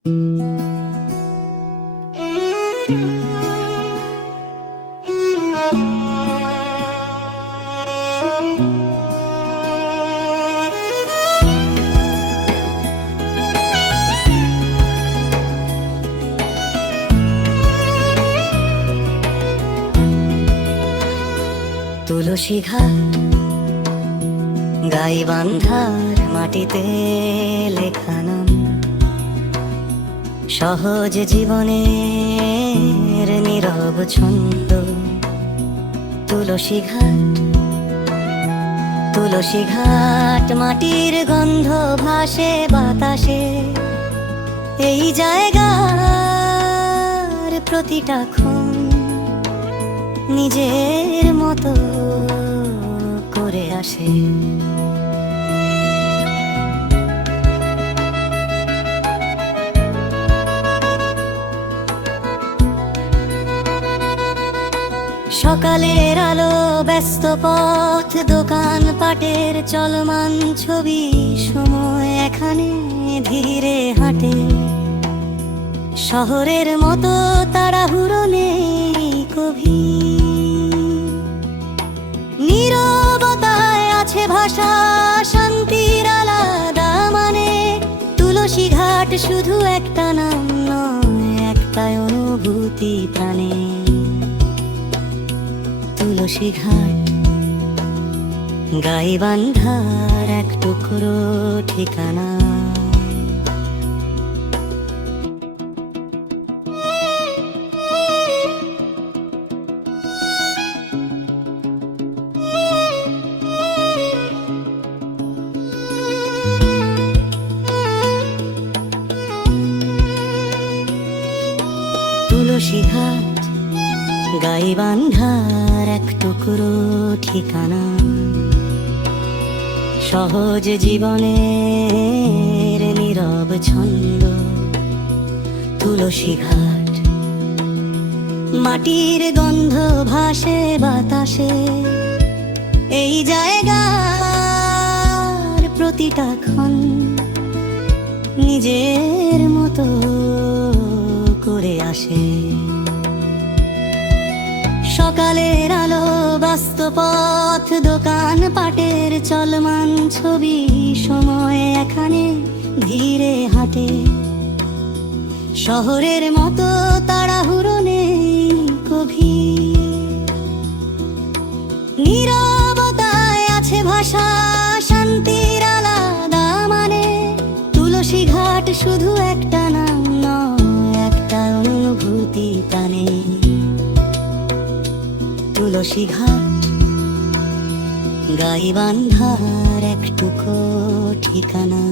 তুলসী ঘাট গাইবান্ধার মাটিতে লেখা নাম, সহজ জীবনের নীরব ছন্দ। তুলসী ঘাট মাটির গন্ধ ভাসে বাতাসে। এই জায়গার প্রতিটা ক্ষণ নিজের মতো করে আসে। সকালের আলো, ব্যস্ত পথ, দোকান পাটের চলমান ছবি, সময় এখানে ধীরে হাঁটে। শহরের মতো তাড়াহুড়ো নেই কভি, নীরবতায় আছে ভাষা, শান্তির আলাদা মানে। তুলসী ঘাট শুধু একটা নাম নয়, একটা অনুভূতি প্রাণে। তুলসী ঘাট গাইবান্ধার এক টুকরো ঠিকানা। তুলসী ঘাট গাইবান্ধার এক টুকরো ঠিকানা, সহজ জীবনের নীরব ছন্দ। তুলসী ঘাট মাটির গন্ধ ভাসে বাতাসে। এই জায়গার প্রতিটা ক্ষণ নিজের মতো করে আসে। সকালের আলো, ব্যস্ত পথ, দোকান পাটের চলমান ছবি, সময় এখানে ধীরে হাঁটে। শহরের মতো তাড়াহুড়ো নেই কভি, নীরবতায় আছে ভাষা, শান্তির আলাদা মানে। তুলসী ঘাট শুধু একটা নাম নয়, একটা অনুভূতি প্রাণে। তুলসী ঘাট গাইবান্ধার এক টুকরো ঠিকানা।